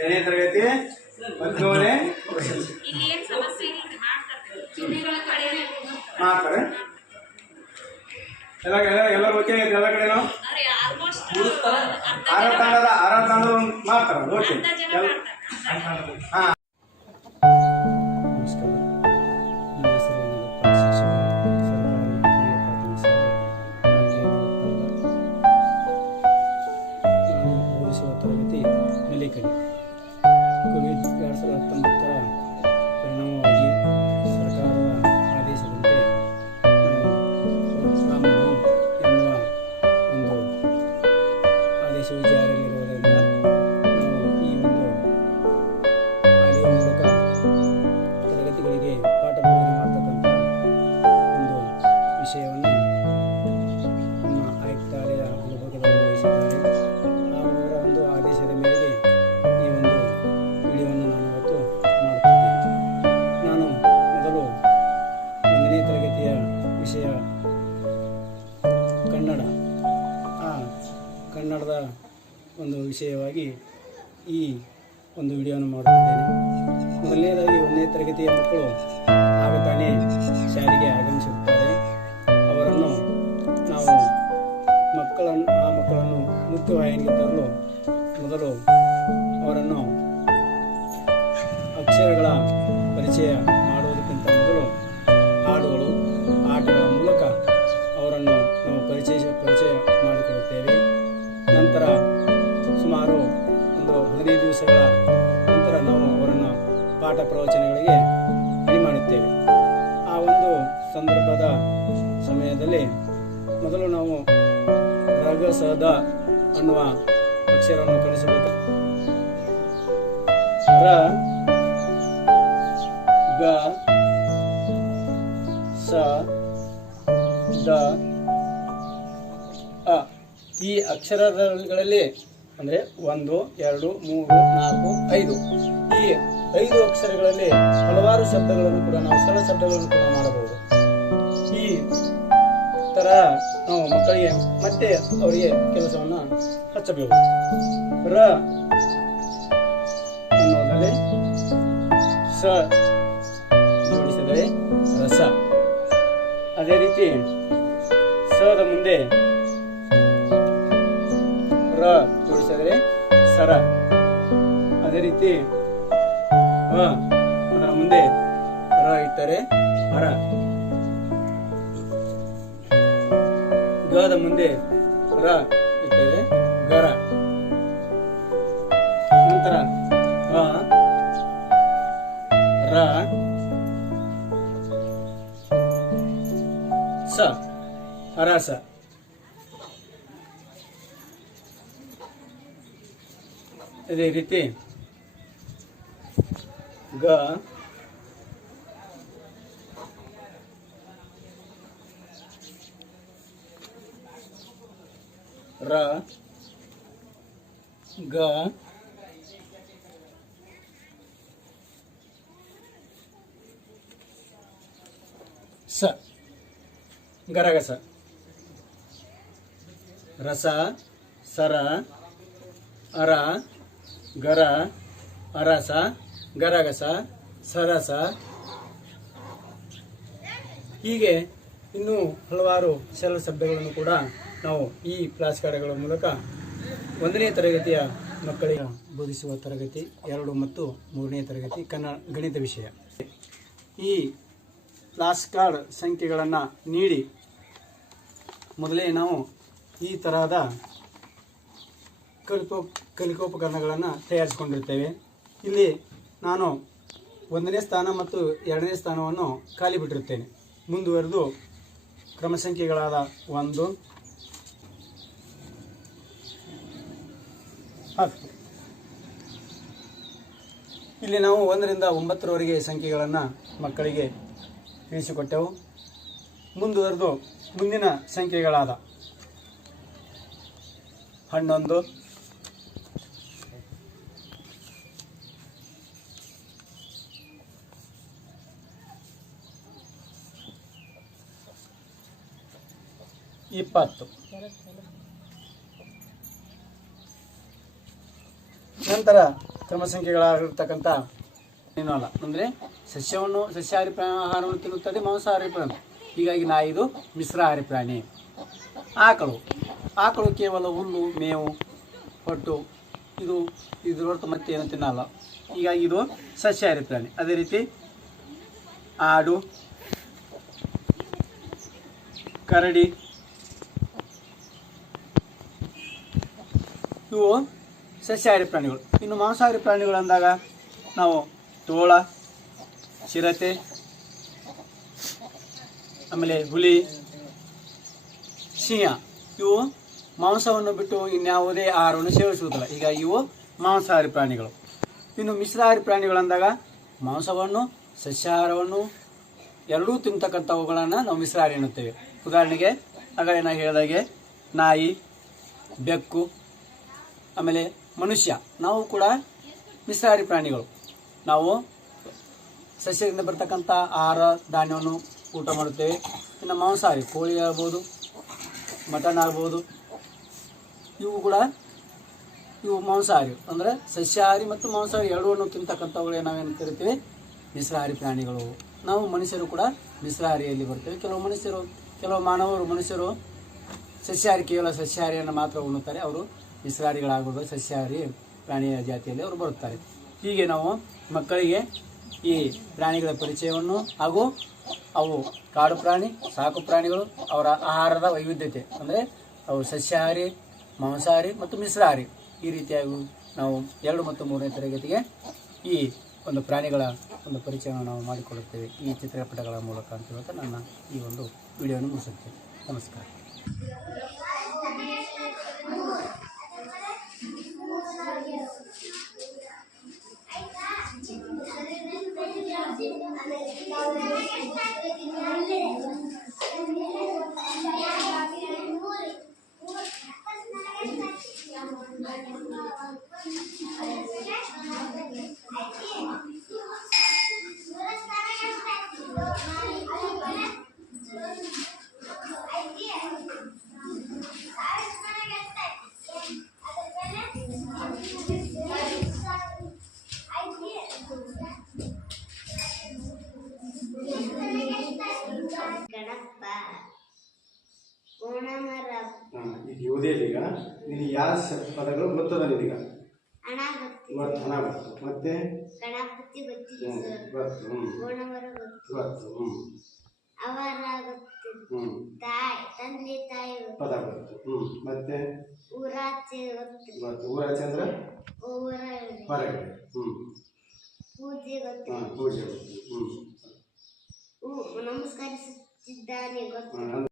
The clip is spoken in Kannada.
ಎರಡನೇ ತರಗತಿ 11ನೇ ಮಾಡ್ತಾರೆ. ಎಲ್ಲರೂ ಓಕೆ ಎಲ್ಲ ಕಡೆನೂ ಆರ ತಂಡದ ಮಾಡ್ತಾರೆ. ಓಕೆ ಹಾಂ. ತರಗತಿ ಮಲ್ಲಿಕಡಿ. ಕೋವಿಡ್ 2019 ಪರಿಣಾಮವಾಗಿ ಸರ್ಕಾರದ ಆದೇಶದಂತೆ ಫ್ರಮ್ ಹೋಮ್ ಎನ್ನುವ ಒಂದು ಆದೇಶವು ಜಾರಿಯಲ್ಲಿರುವುದರಿಂದ ನಾವು ಈ ಒಂದು ಆಡಿಯೋ ಮೂಲಕ ತರಗತಿಗಳಿಗೆ ಪಾಠ ಬೋಧನೆ ಮಾಡ್ತಕ್ಕಂಥ ಒಂದು ವಿಷಯವನ್ನು ನಮ್ಮ ಆಯುಕ್ತಾಲಯ ವಿಭಾಗದಲ್ಲಿ ವಹಿಸಿದ್ದಾರೆ. ಅವರ ಒಂದು ಆದೇಶದ ಮೇರೆಗೆ ಈ ಒಂದು ವಿಡಿಯೋವನ್ನು ನಾನು ಇವತ್ತು ಮಾಡುತ್ತಿದ್ದೇನೆ. ನಾನು ಮೊದಲು 1ನೇ ತರಗತಿಯ ವಿಷಯ ಕನ್ನಡ, ಕನ್ನಡದ ಒಂದು ವಿಷಯವಾಗಿ ಈ ಒಂದು ವಿಡಿಯೋವನ್ನು ಮಾಡುತ್ತಿದ್ದೇನೆ. ಮೊದಲನೇದಾಗಿ 1ನೇ ತರಗತಿಯ ಮಕ್ಕಳು ಆಗ ತಾನೇ ಶಾಲೆಗೆ ಆಗಮಿಸುತ್ತಾರೆ. ಅವರನ್ನು ನಾವು ಮಕ್ಕಳನ್ನು ಮುಖ್ಯವಾಹಿನಿಗೆ ತರಲು ಮೊದಲು ಅವರನ್ನು ಅಕ್ಷರಗಳ ಪರಿಚಯ ಮಾಡುವುದಕ್ಕಿಂತ ಮೊದಲು ಹಾಡುಗಳು, ಆಟಗಳ ಮೂಲಕ ಅವರನ್ನು ನಾವು ಪರಿಚಯ ಮಾಡಿಕೊಳ್ಳುತ್ತೇವೆ. ನಂತರ ಸುಮಾರು ಒಂದು 15 ದಿವಸಗಳ ನಂತರ ನಾವು ಅವರನ್ನು ಪಾಠ ಪ್ರವಚನಗಳಿಗೆ ರೆಡಿ ಮಾಡುತ್ತೇವೆ. ಆ ಒಂದು ಸಂದರ್ಭದ ಸಮಯದಲ್ಲಿ ಮೊದಲು ನಾವು ರಗ ಸದ ಅನ್ನುವ ಅಕ್ಷರವನ್ನು ಕಲಿಸಬೇಕು. ರ ಗ ಸ ದ ಅ ಈ ಅಕ್ಷರಗಳಲ್ಲಿ ಅಂದರೆ 1, 2, 3, 4, 5 ಈ 5 ಅಕ್ಷರಗಳಲ್ಲಿ ಹಲವಾರು ಶಬ್ದಗಳನ್ನು ಕೂಡ ನಾವು ಸರಳ ಶಬ್ದಗಳನ್ನು ಕೂಡ ಮಾಡಬಹುದು. ಈ ತರ ನಾವು ಮಕ್ಕಳಿಗೆ ಮತ್ತೆ ಅವರಿಗೆ ಕೆಲಸವನ್ನು ಹಚ್ಚಬೇಕು. ರ ಅನ್ನೋದ್ರಲ್ಲಿ ಸ ಜೋಡಿಸಿದರೆ ರಸ. ಅದೇ ರೀತಿ ಸದ ಮುಂದೆ ರ ಜೋಡಿಸಿದರೆ ಸರ. ಅದೇ ರೀತಿ ಅದರ ಮುಂದೆ ರ ಇಟ್ಟರೆ ಹರ. ಗದ ಮುಂದೆ ರ ಇಟ್ಟರೆ ಗರ. ನಂತರ ರ ಸ ಹರಸ. ಅದೇ ರೀತಿ ಗ ರ ಗ ಸ ಗರಗಸ. ರಸ, ಸರ, ಅರ, ಗರ, ಅರಸ, ಗರಗಸ, ಸರಸ. ಹೀಗೆ ಇನ್ನೂ ಹಲವಾರು ಸರಳ ಶಬ್ದಗಳನ್ನು ಕೂಡ ನಾವು ಈ ಫ್ಲಾಶ್ ಕಾರ್ಡ್ಗಳ ಮೂಲಕ 1ನೇ ತರಗತಿಯ ಮಕ್ಕಳಿಗೆ ಬೋಧಿಸುವ ತರಗತಿ 2 ಮತ್ತು 3ನೇ ತರಗತಿ ಗಣಿತ ವಿಷಯ. ಈ ಫ್ಲಾಶ್ ಕಾರ್ಡ್ ಸಂಖ್ಯೆಗಳನ್ನು ನೀಡಿ ಮೊದಲೇ ನಾವು ಈ ತರಹದ ಕಲಿಕೋಪಕರಣಗಳನ್ನು ತಯಾರಿಸಿಕೊಂಡಿರ್ತೇವೆ. ಇಲ್ಲಿ ನಾನು 1ನೇ ಸ್ಥಾನ ಮತ್ತು 2ನೇ ಸ್ಥಾನವನ್ನು ಖಾಲಿ ಬಿಟ್ಟಿರುತ್ತೇನೆ. ಮುಂದುವರೆದು ಕ್ರಮ ಸಂಖ್ಯೆಗಳಾದ 1, 10. ಇಲ್ಲಿ ನಾವು 1 ರಿಂದ 9ರವರೆಗೆ ಸಂಖ್ಯೆಗಳನ್ನು ಮಕ್ಕಳಿಗೆ ತಿಳಿಸಿಕೊಟ್ಟೆವು. ಮುಂದುವರೆದು ಮುಂದಿನ ಸಂಖ್ಯೆಗಳಾದ 11, 20, ನಂತರ ಕ್ರಮ ಸಂಖ್ಯೆಗಳಾಗಿರ್ತಕ್ಕಂಥ ಏನೂ ಅಲ್ಲ, ಅಂದರೆ ಸಸ್ಯಾಹಾರಿ ಆಹಾರವನ್ನು ತಿನ್ನುತ್ತದೆ, ಮಾಂಸಾಹಾರಿ ಪ್ರಾಣಿ. ಹೀಗಾಗಿ ಇದು ಮಿಶ್ರಾಹಾರಿ ಪ್ರಾಣಿ. ಆಕಳು ಕೇವಲ ಹುಲ್ಲು, ಮೇವು, ಹೊಟ್ಟು ಇದ್ರ ಹೊರತು ಮತ್ತೇನು ತಿನ್ನಲ್ಲ. ಹೀಗಾಗಿ ಇದು ಸಸ್ಯಾಹಾರಿ ಪ್ರಾಣಿ. ಅದೇ ರೀತಿ ಆಡು, ಕರಡಿ ಇವು ಸಸ್ಯಾಹಾರಿ ಪ್ರಾಣಿಗಳು. ಇನ್ನು ಮಾಂಸಾಹಾರಿ ಪ್ರಾಣಿಗಳು ಅಂದಾಗ ನಾವು ತೋಳ, ಚಿರತೆ, ಆಮೇಲೆ ಹುಲಿ, ಸಿಂಹ ಇವು ಮಾಂಸವನ್ನು ಬಿಟ್ಟು ಇನ್ಯಾವುದೇ ಆಹಾರವನ್ನು ಸೇವಿಸುವುದಿಲ್ಲ. ಹೀಗಾಗಿ ಇವು ಮಾಂಸಾಹಾರಿ ಪ್ರಾಣಿಗಳು. ಇನ್ನು ಮಿಶ್ರಾಹಾರಿ ಪ್ರಾಣಿಗಳಂದಾಗ ಮಾಂಸವನ್ನು, ಸಸ್ಯಾಹಾರವನ್ನು ಎರಡೂ ತಿಂತಕ್ಕಂಥವುಗಳನ್ನು ನಾವು ಮಿಶ್ರಾಹಾರಿ ಎನ್ನುತ್ತೇವೆ. ಉದಾಹರಣೆಗೆ ಆಗಲೇ ನಾನು ಹೇಳಿದಾಗೆ ನಾಯಿ, ಬೆಕ್ಕು, ಆಮೇಲೆ ಮನುಷ್ಯ ನಾವು ಕೂಡ ಮಿಶ್ರಾಹಾರಿ ಪ್ರಾಣಿಗಳು. ನಾವು ಸಸ್ಯದಿಂದ ಬರ್ತಕ್ಕಂಥ ಆಹಾರ ಧಾನ್ಯವನ್ನು ಊಟ ಮಾಡುತ್ತೇವೆ. ಇನ್ನು ಮಾಂಸಾಹಾರಿ ಕೋಳಿ ಆಗ್ಬೋದು, ಮಟನ್ ಆಗ್ಬೋದು, ಇವು ಮಾಂಸಾಹಾರಿ. ಅಂದರೆ ಸಸ್ಯಾಹಾರಿ ಮತ್ತು ಮಾಂಸಾಹಾರಿ ಎರಡೂ ತಿಂತಕ್ಕಂಥವುಗಳೇ ನಾವೇನು ಕರಿತೀವಿ ಮಿಶ್ರಾಹಾರಿ ಪ್ರಾಣಿಗಳು. ನಾವು ಮನುಷ್ಯರು ಕೂಡ ಮಿಶ್ರಾಹಾರಿಯಲ್ಲಿ ಬರ್ತೇವೆ. ಕೆಲವು ಮನುಷ್ಯರು ಕೇವಲ ಸಸ್ಯಾಹಾರಿಯನ್ನು ಮಾತ್ರ ಉಣ್ಣುತ್ತಾರೆ. ಅವರು ಮಿಶ್ರಾಹಾರಿಗಳಾಗುವುದು ಸಸ್ಯಾಹಾರಿ ಪ್ರಾಣಿಯ ಜಾತಿಯಲ್ಲಿ ಅವರು ಬರುತ್ತಾರೆ. ಹೀಗೆ ನಾವು ಮಕ್ಕಳಿಗೆ ಈ ಪ್ರಾಣಿಗಳ ಪರಿಚಯವನ್ನು ಹಾಗೂ ಅವು ಕಾಡು ಪ್ರಾಣಿ, ಸಾಕು ಪ್ರಾಣಿಗಳು, ಅವರ ಆಹಾರದ ವೈವಿಧ್ಯತೆ, ಅಂದರೆ ಅವು ಸಸ್ಯಾಹಾರಿ, ಮಾಂಸಾಹಾರಿ ಮತ್ತು ಮಿಶ್ರಾಹಾರಿ ಈ ರೀತಿಯಾಗಿ ನಾವು 2 ಮತ್ತು 3ನೇ ತರಗತಿಗೆ ಈ ಒಂದು ಪ್ರಾಣಿಗಳ ಒಂದು ಪರಿಚಯವನ್ನು ನಾವು ಮಾಡಿಕೊಡುತ್ತೇವೆ ಈ ಚಿತ್ರಪಟಗಳ ಮೂಲಕ ಅಂತ ಹೇಳ್ತಾ ನನ್ನ ಈ ಒಂದು ವಿಡಿಯೋವನ್ನು ಮುಗಿಸುತ್ತೇನೆ. ನಮಸ್ಕಾರ. ಈಗ ಯಾವುದೇ ಈಗ ನಿನಗೆ ಯಾವ ಪದಗಳು ಗೊತ್ತದ ನಿನಗ? ಇವತ್ತು ಹಣ ಗೊತ್ತು, ಮತ್ತೆ ಗಣಪತಿ ಗೊತ್ತು, ಗೊತ್ತು, ಅವರ ಗೊತ್ತು, ತಂದೆ ತಾಯಿ ಪದ ಗೊತ್ತು, ಮತ್ತೆ ಊರಾಚೆ ಗೊತ್ತು, ಊರಾಚೆ ಅಂದ್ರೆ ಹೊರಗಡೆ, ಪೂಜೆ ಗೊತ್ತು, ಪೂಜೆ ಗೊತ್ತು, ನಮಸ್ಕರಿಸುತ್ತಿದ್ದಾನೆ ಗೊತ್ತು.